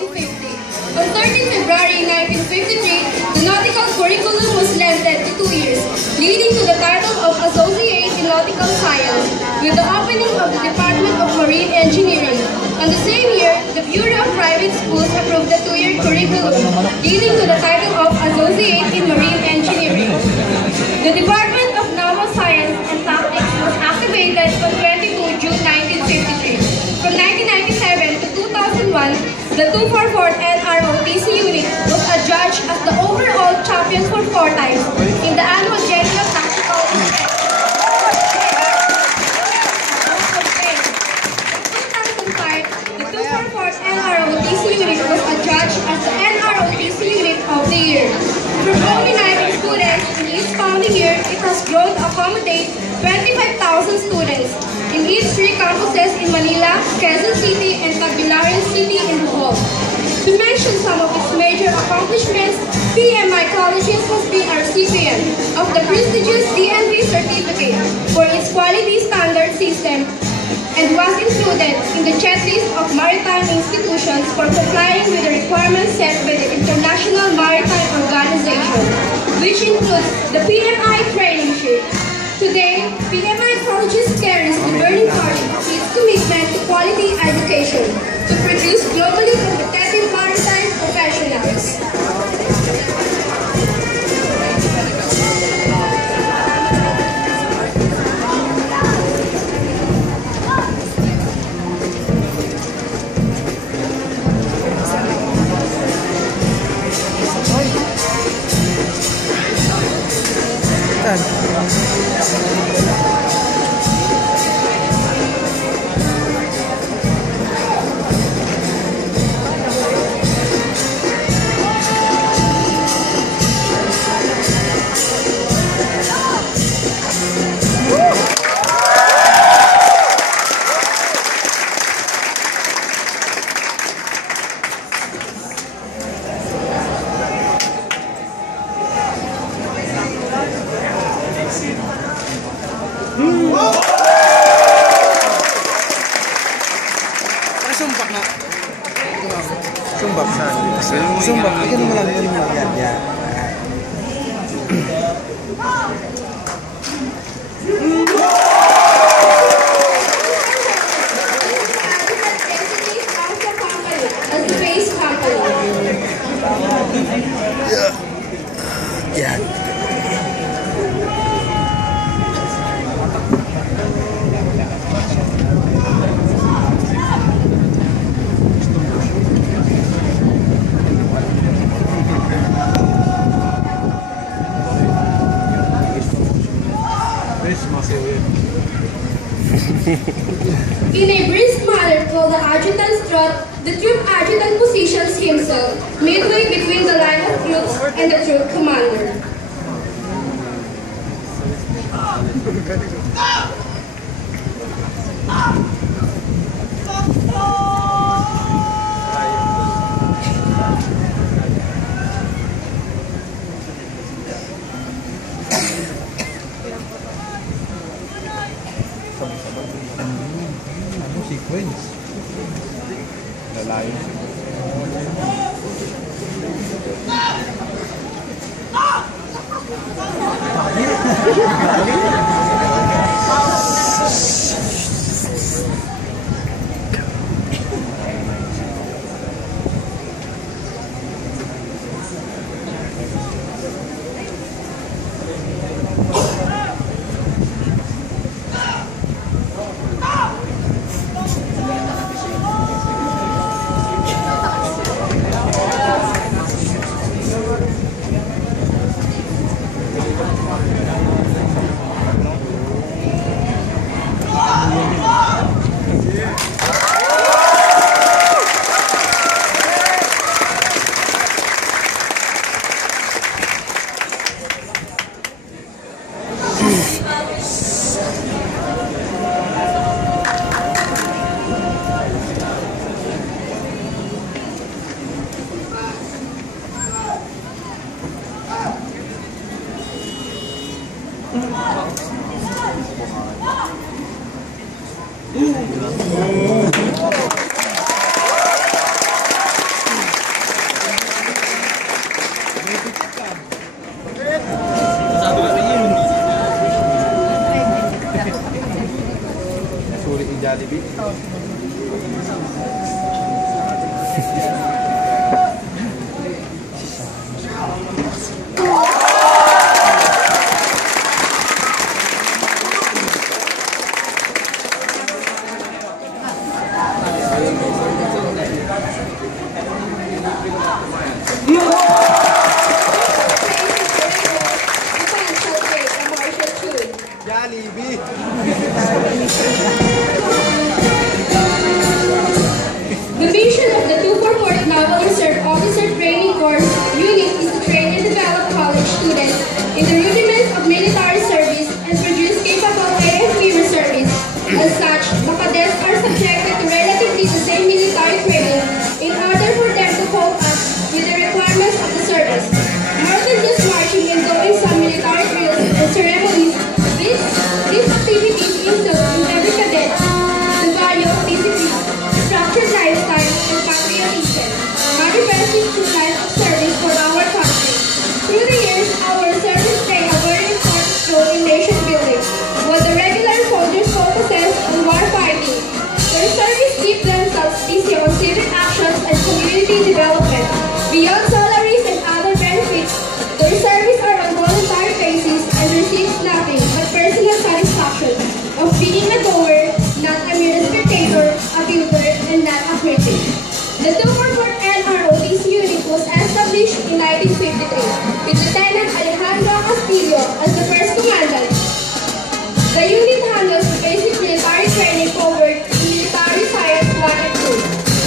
1950. On 13 February 1953, the nautical curriculum was lengthened to 2 years, leading to the title of Associate in Nautical Science, with the opening of the Department of Marine Engineering. On the same year, the Bureau of Private Schools approved the 2-year curriculum, leading to the title of Associate in Marine Engineering. The Department of Naval Science and Tactics was activated on 22 June 1953. From 1997 to 2001, the 244th NROTC unit was adjudged as the overall champion for 4 times in the annual General Tactical Event. In 2005, the 244th NROTC unit was adjudged as the NROTC unit of the year. From only 19 students in each founding year, it has grown to accommodate 25,000 students in each 3 campuses in Manila, Quezon City, and Tagbilaran City in Bohol. To mention some of its major accomplishments, PMI Colleges has been our recipient of the prestigious DNV certificate for its quality standard system and was included in the checklist of maritime institutions for complying with the requirements set by the International Maritime Organization, which includes the PMI training sheet. Today, PMI Colleges carries the burning torch of its commitment to quality education to produce globally competitive maritime professionals. Sumbak na. Sumbak saan? Sumbak. Ikaw naman lang yun. Yan. Yeah. In a brisk manner, while the adjutant strut, the troop adjutant positions himself midway between the line of troops and the troop commander. Sequence. Lalayo. Jollibee! The mission of the 244th Naval Reserve Officer Training Corps unit is to train and develop college students in the rudiments of military service and produce capable AFP reservists. As such, the cadets are subjected to relatively the same military training in order for them to cope up with the requirements of the service. More than just marching and doing some military drills and ceremonies, these activities instill in every cadet the value of discipline, structured lifestyle, and patriotism, manifesting through life of service for our country. Through the years, our reservists play a very important role in nation building, while the regular soldiers focuses on war fighting. The reservists keep themselves busy on civic actions and community development. Beyond salaries and other benefits, the reservists are on voluntary basis and receive nothing but personal satisfaction of being a goer, not a mere spectator, a viewer, and not a critic. The 244th NROTC unit was established in 1953 with Lieutenant Alejandro Castillo as the first commandant. The unit handles the basic military training covered in Military Science 1 and 2.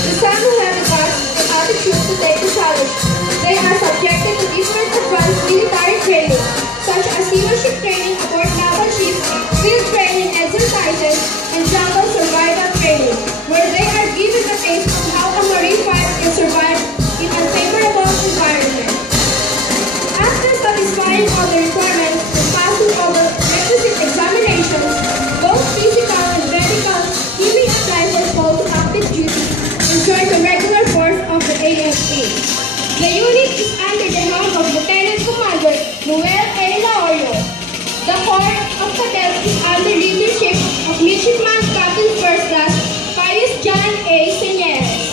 The some who have the guts and attitude to take the challenge. They are subjected to different advanced military training, such as seamanship training aboard naval ships, field training exercises, and jungle survival training, where they are given a taste of how a marine fighter can survive in unfavorable environment. After satisfying all the requirements and passing all the requisite examinations, both physical and medical, he may apply for call to active duty and join the regular force of the AFP. The unit is under the helm of Lieutenant Commander Noel A. Laorio. The Corps of Cadets is under leadership of Midshipman Captain First Class Pius John A. Señeres.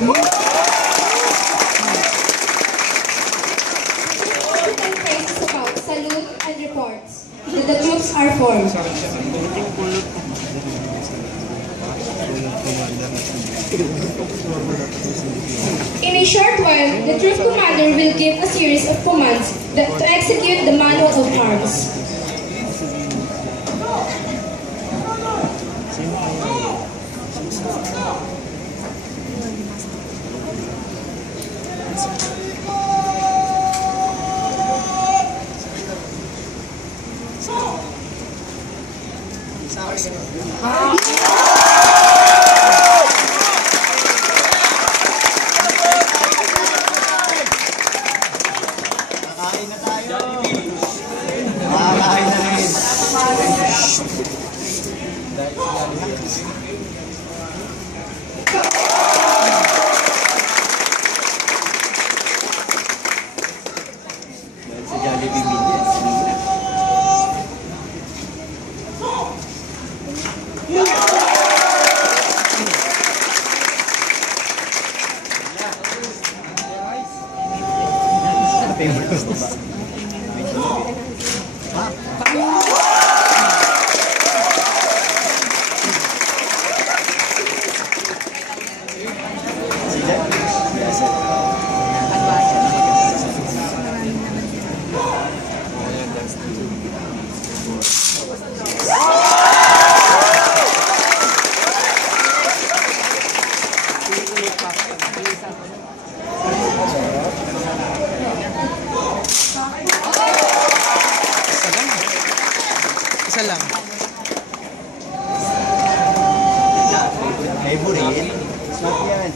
Phrases about salute and reports that the troops are formed. In a short while, the troop commander will give a series of commands to execute the manual of arms. Kakain na tayo. Kakain na rin. Sa Jollibee Millions. Isa lang. Favorite? Smart yan.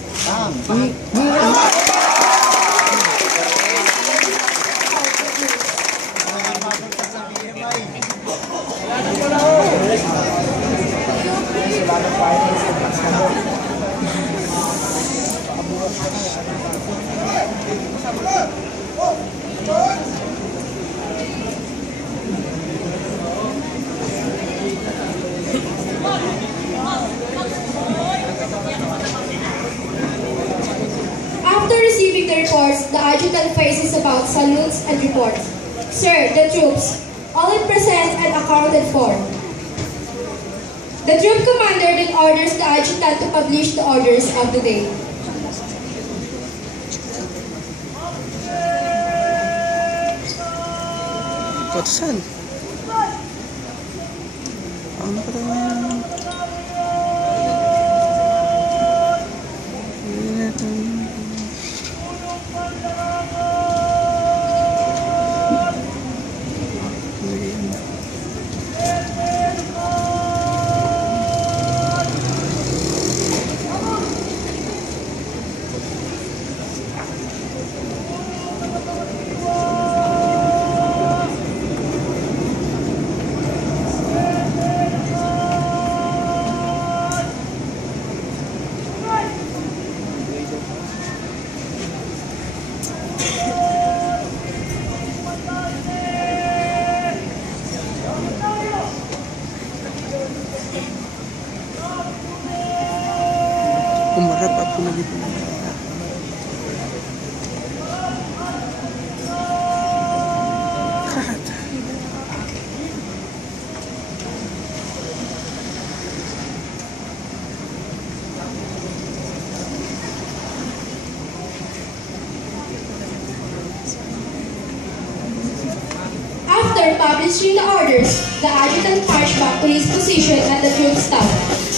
After receiving the reports, the adjutant faces about salutes and reports. Sir, the troops, all in present and accounted for. The troop commander then orders the adjutant to publish the orders of the day. Kotosan. Ano ka naman? Umarap ako na dito. After publishing the orders, the adjutant marched back to his position at the troop staff,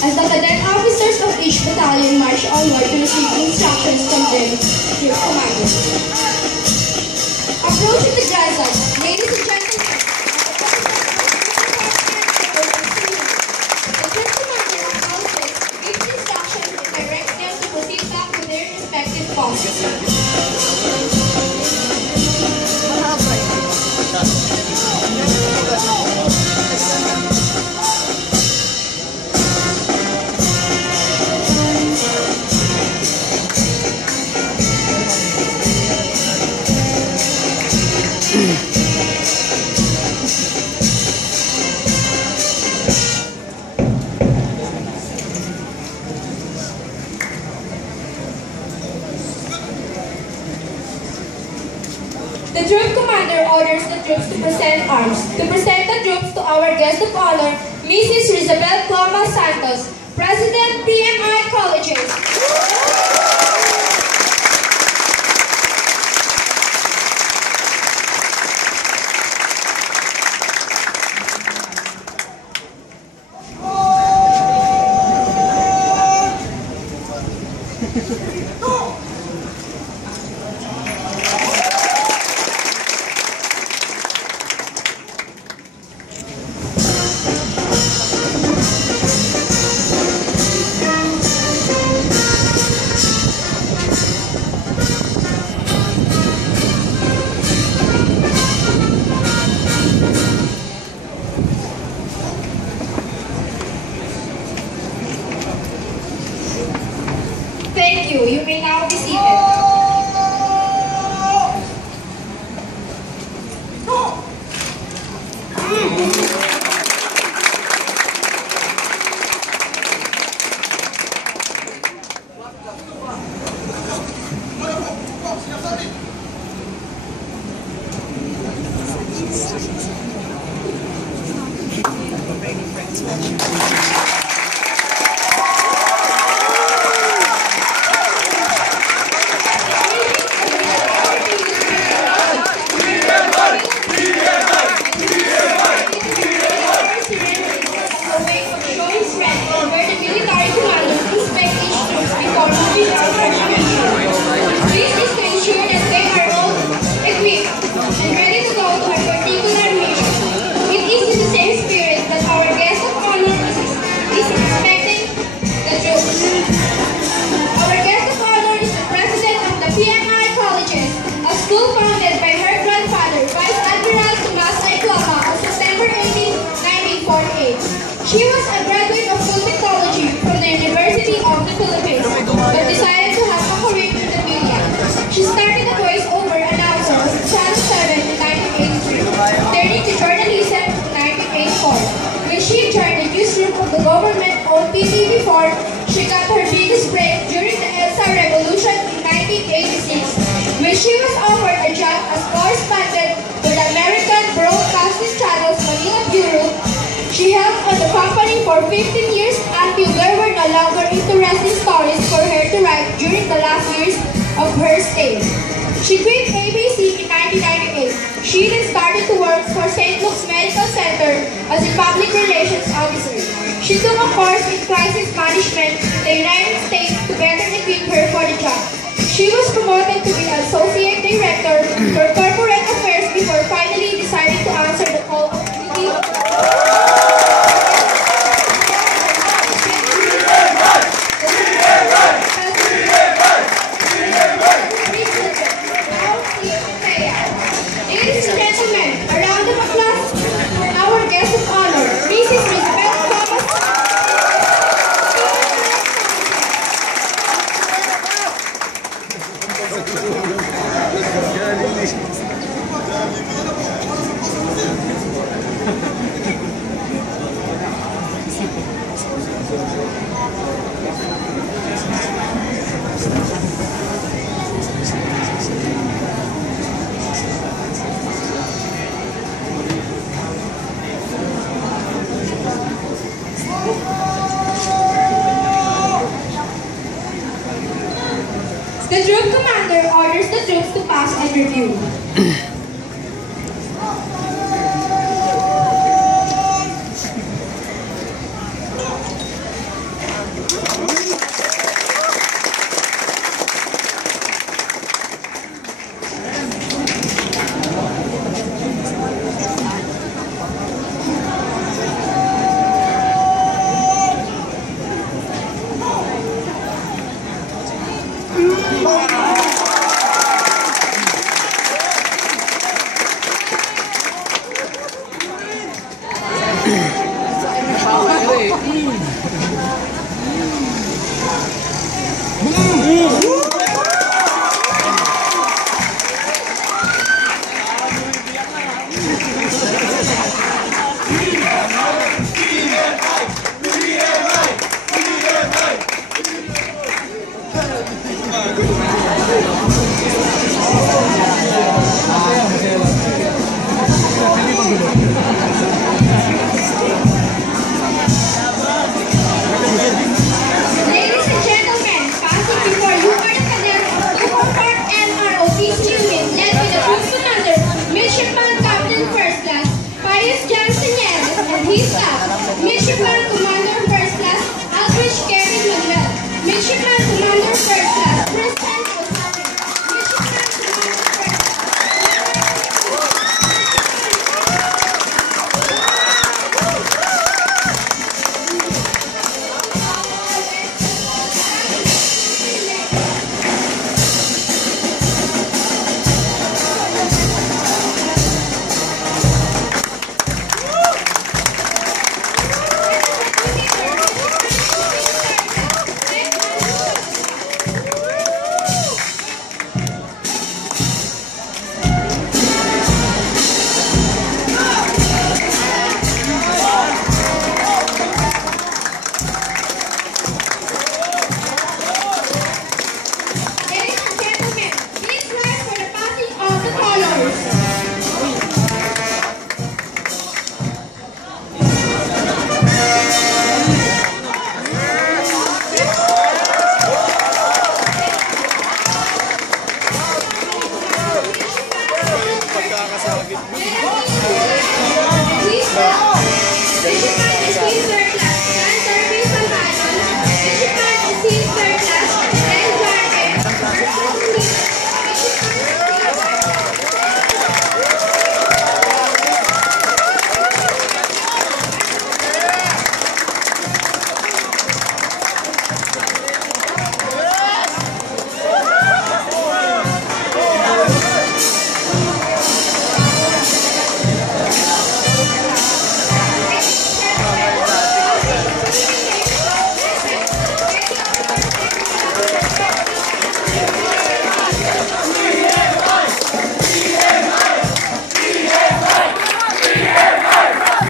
as the cadet officers of each battalion marched onward to receive instructions from their troop commander. Approaching the dry zone, ladies and gentlemen, the troop commander of all six gives instructions and directs them to proceed back to their respective posts. troops to present arms. To present the troops to our guest of honor, Mrs. Rizabel Plama Santos, President, PMI Colleges. Thank you. You may now be seated. She was a graduate of food technology from the University of the Philippines, but decided to have a career in the media. She started as a voice-over announcer on Channel 7 in 1983, turning to journalism in 1984. When she joined the newsroom of the government-owned PTV4, she got her biggest break during the EDSA Revolution in 1986, when she was offered a job as correspondent with the American Broadcasting Channel's Manila Bureau. She helped on the company for 15 years until there were no longer interesting stories for her to write during the last years of her stay. She quit ABC in 1998. She then started to work for St. Luke's Medical Center as a public relations officer. She took a course in crisis management in the United States to better equip her for the job. She was promoted to be Associate Director for Corporate Affairs before finally deciding to answer the call of duty. Ladies and gentlemen, a round of applause for our guest of honor, Mrs. Rizabel Plama. The troop commander orders the troops to pass and review.